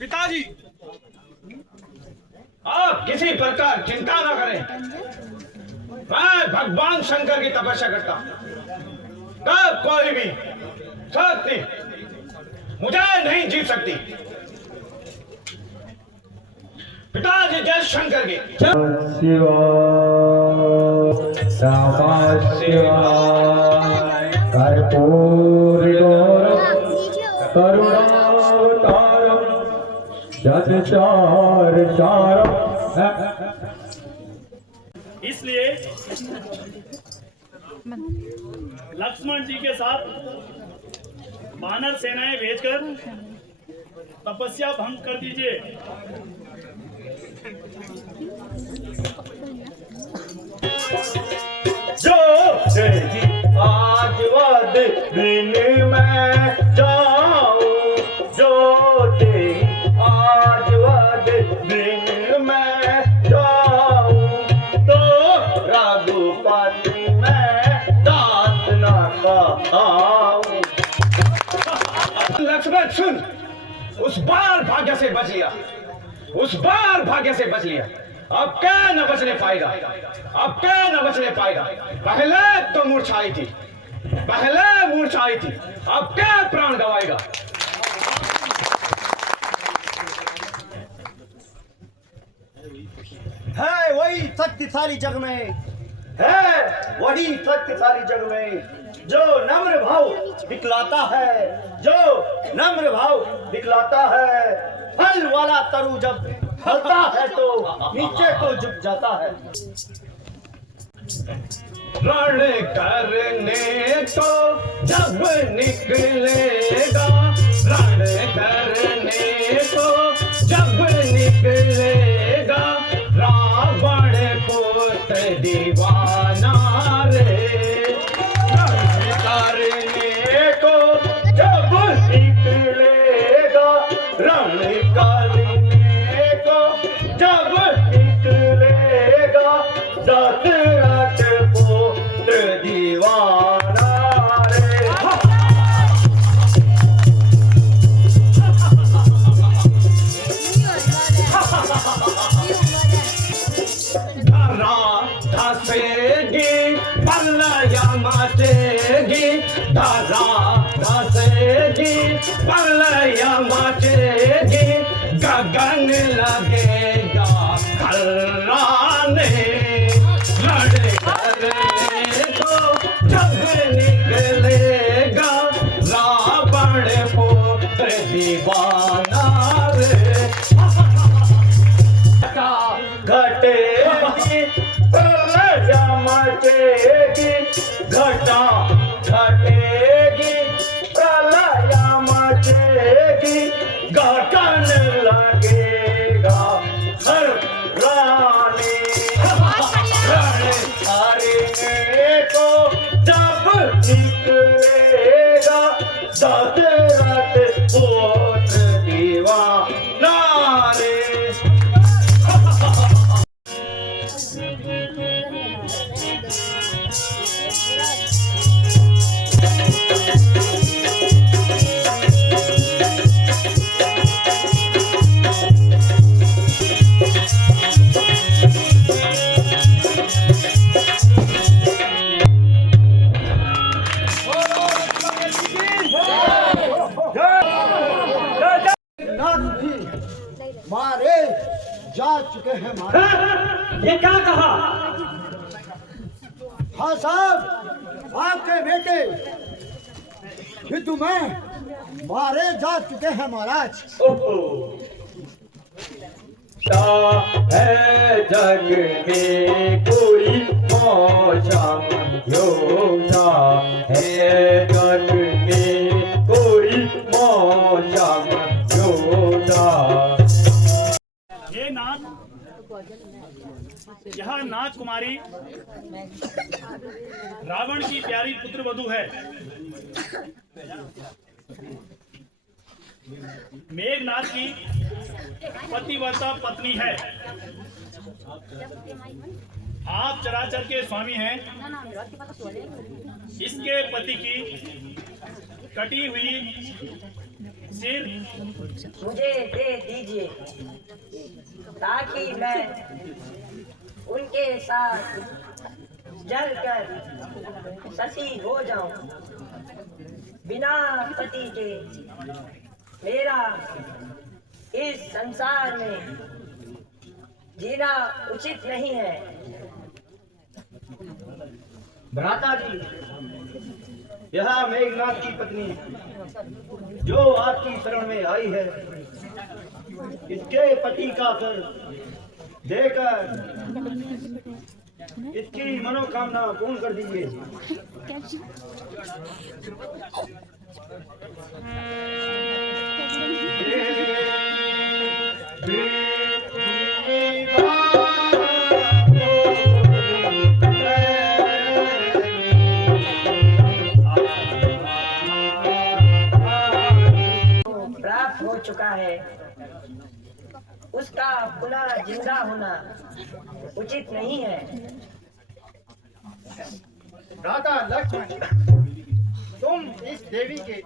पिताजी, आप किसी प्रकार चिंता न करें। मैं भगवान शंकर की तपस्या करता हूं। कब कोई भी शक्ति मुझे नहीं जीत सकती। पिताजी जय शंकर की। शिवा नमः शिवाय। कर्पूर करुणावतारम जगचार चारम। इसलिए लक्ष्मण जी के साथ वानर सेनाएं भेजकर तपस्या भंग कर दीजिए। जो तेरी आज वद दिन मैं जाऊं, जो तेरी आज वद दिन मैं जाऊं, तो रघुपति मैं दात न खाऊं। लक्ष्मण सुन, उस बार भाग्य से बच लिया, उस बार भाग्य से बच लिया। अब क्या न बचने पाएगा, अब क्या न बचने पाएगा। पहले तो मूर्छाई थी, पहले मूर्छाई थी, अब क्या प्राण गवाएगा। है वही शक्तिशाली जग में, है वही शक्तिशाली जग में जो नम्र भाव दिखलाता है, जो नम्र भाव दिखलाता है। फल वाला तरु जब फलता है तो नीचे को झुक जाता है। रण करने तो जब निकलेगा, रण करने तो जब निकलेगा, रावण पुत्र दीवाना रे। रण करने को जब निकलेगा, रण करने को जब निकलेगा, दशरथ पुत्र दीवाना रे। धरा धसेगी पल्लया मचेगी, धरा धसेगी पल्लया मचेगी, गगन लगेगा खर्राने। रण करने को जब निकलेगा, रावण पुत्र दीवाना रे। घटेगी प्रलय मचेगी, घटा घटेगी प्रलय मचेगी, गगन लगेगा खर्राने। रण करने को जब निकलेगा, दशरथ पुत्र दीवाना रे। मारे जा चुके हैं मारे। ये क्या कहा? हाँ साहब, आपके बेटे विदु में मारे जा चुके हैं महाराज। है जग में कोई मौसम योगा, है जग में कोई मौसम योगा। ये नाथ, यह नाथ कुमारी रावण की प्यारी पुत्र वधू है। मेघनाथ की पतिव्रता पत्नी है। आप चराचर के स्वामी हैं। इसके पति की कटी हुई सिर मुझे दे दीजिए ताकि मैं उनके साथ जलकर शशि हो जाऊं। बिना पति के मेरा इस संसार में जीना उचित नहीं है। भ्राता जी, यह मेघनाथ की पत्नी जो आपकी शरण में आई है, इसके पति का सर देकर इसकी मनोकामना पूर्ण कर दीजिए। प्राप्त हो चुका है, उसका पुनः जिंदा होना उचित नहीं है। भ्राता लक्ष्मण, तुम इस देवी के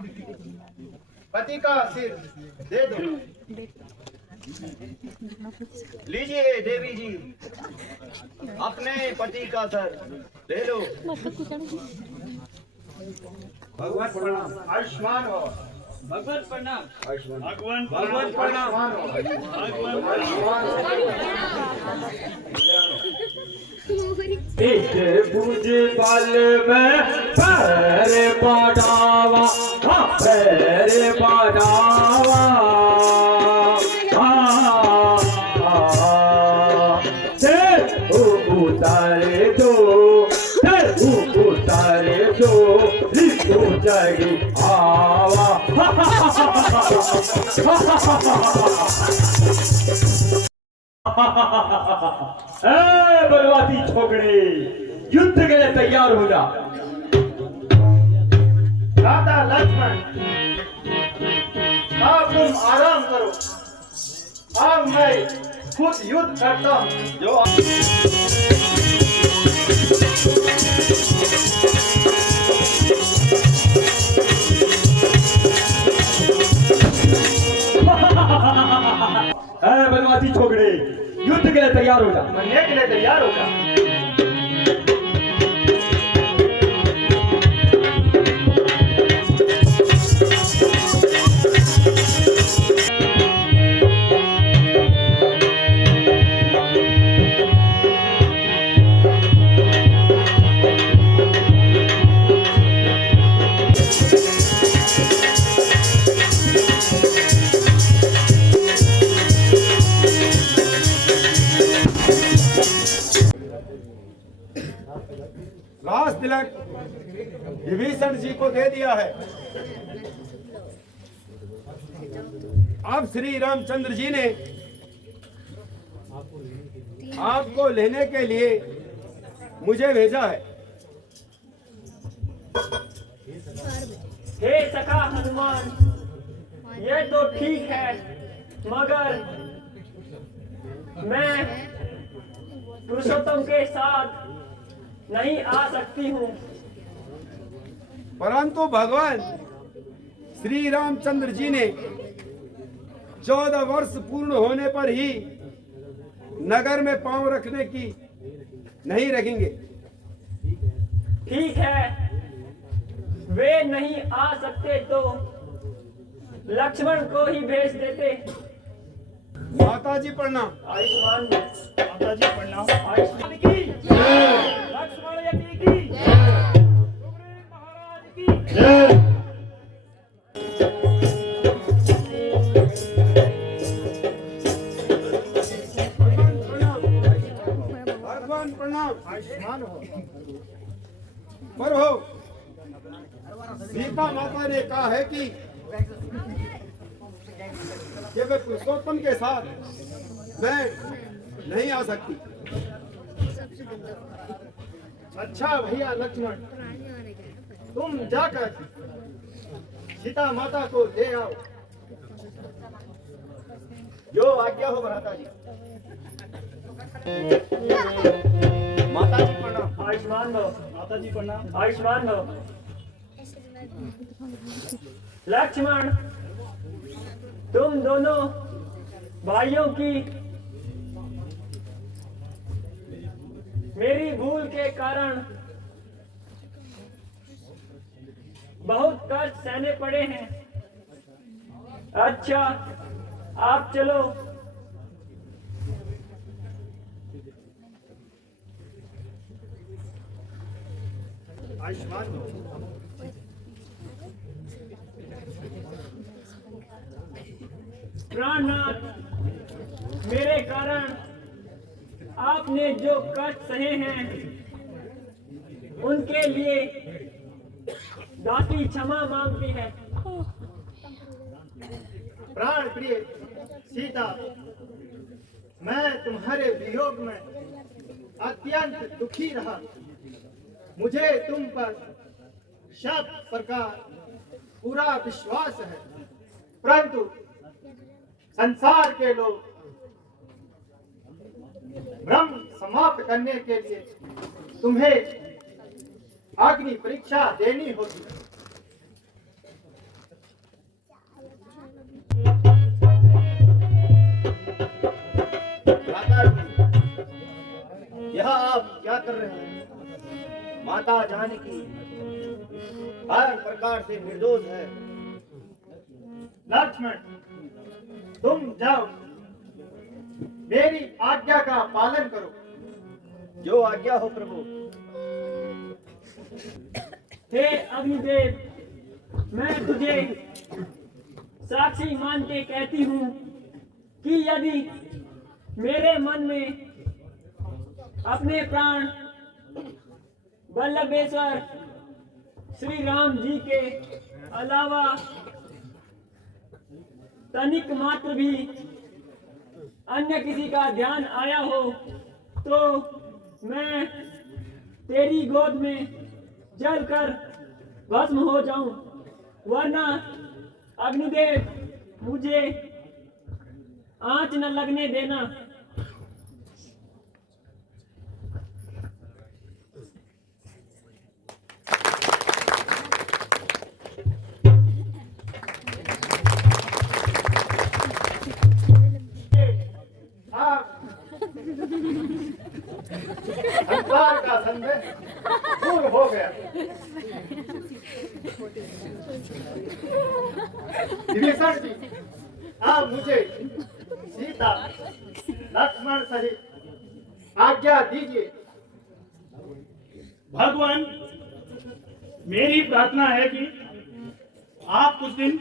पति का सिर दे दो। लीजिए देवी जी, अपने पति का सर ले लो। भगवान प्रणाम। आयुष्मान हो। भगवान प्रणाम। भगवान भगवान प्रणाम। एक बुझ पल में पैर बढ़ावा, हाँ पैर बढ़ावा, उतारे दो, उतारे दो, लिखो जगी आवा। बलवाती छोकरे, युद्ध के लिए तैयार हो जा। भ्राता लक्ष्मण, अब तुम आराम करो, अब मैं खुद युद्ध करता हूँ। जो बलवाती छोकरे, युद्ध के लिए तैयार हो जा। मरने के लिए तैयार होगा। राज तिलक विभीषण जी को दे दिया है। अब श्री रामचंद्र जी ने आपको लेने के लिए मुझे भेजा है। हे सखा हनुमान, ये तो ठीक है, मगर मैं पुरुषोत्तम के साथ नहीं आ सकती हूँ। परंतु भगवान श्री रामचंद्र जी ने 14 वर्ष पूर्ण होने पर ही नगर में पांव रखने की नहीं रखेंगे। ठीक है, वे नहीं आ सकते तो लक्ष्मण को ही भेज देते। माता जी प्रणाम। आयुष्मान माता जी प्रणाम। आयुष्मान की लक्ष्मण यति की सुग्रीव महाराज की। भगवान प्रणाम। आयुष्मान हो। पर हो, सीता माता ने कहा है कि वे पुरुषोत्तम के साथ मैं नहीं आ सकती। अच्छा भैया लक्ष्मण, तुम जाकर सीता माता को ले आओ। जो आज्ञा हो भ्राता जी। माता जी प्रणाम। आयुष्मान भव। माता जी प्रणाम। आयुष्मान भव। लक्ष्मण, तुम दोनों भाइयों की मेरी भूल के कारण बहुत कष्ट सहने पड़े हैं। अच्छा, आप चलो। आयुष्मान हो। प्राणनाथ, मेरे कारण आपने जो कष्ट सहे हैं उनके लिए दासी क्षमा मांगती है। प्राण प्रिय सीता, मैं तुम्हारे वियोग में अत्यंत दुखी रहा। मुझे तुम पर सब प्रकार पूरा विश्वास है, परंतु संसार के लोग भ्रम समाप्त करने के लिए तुम्हें अग्नि परीक्षा देनी होगी। यह आप क्या कर रहे हैं? माता जानकी हर प्रकार से निर्दोष है। लक्ष्मण, तुम जाओ, मेरी आज्ञा का पालन करो। जो आज्ञा हो प्रभु। हे अग्निदेव, मैं तुझे साक्षी मान के कहती हूँ कि यदि मेरे मन में अपने प्राण वल्लभेश्वर श्री राम जी के अलावा तनिक मात्र भी अन्य किसी का ध्यान आया हो तो मैं तेरी गोद में जलकर भस्म हो जाऊं, वरना अग्निदेव मुझे आंच न लगने देना। संसार का संदेह दूर हो गया। विभीषण जी, आप मुझे सीता लक्ष्मण सहित आज्ञा दीजिए। भगवान, मेरी प्रार्थना है कि आप कुछ दिन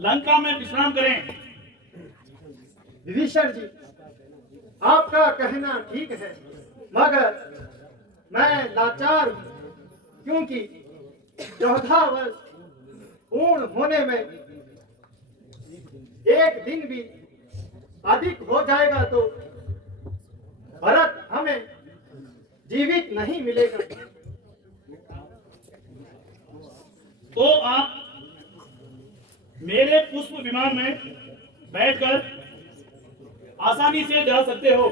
लंका में विश्राम करें। विभीषण जी, आपका कहना ठीक है, मगर मैं लाचार हूं, क्योंकि 14 वर्ष पूर्ण होने में एक दिन भी अधिक हो जाएगा तो भरत हमें जीवित नहीं मिलेगा। तो आप मेरे पुष्प विमान में बैठकर आसानी से जा सकते हो।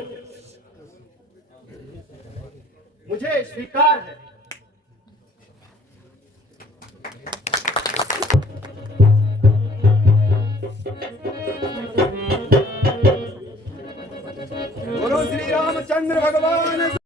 मुझे स्वीकार है। बोलो श्री रामचंद्र भगवान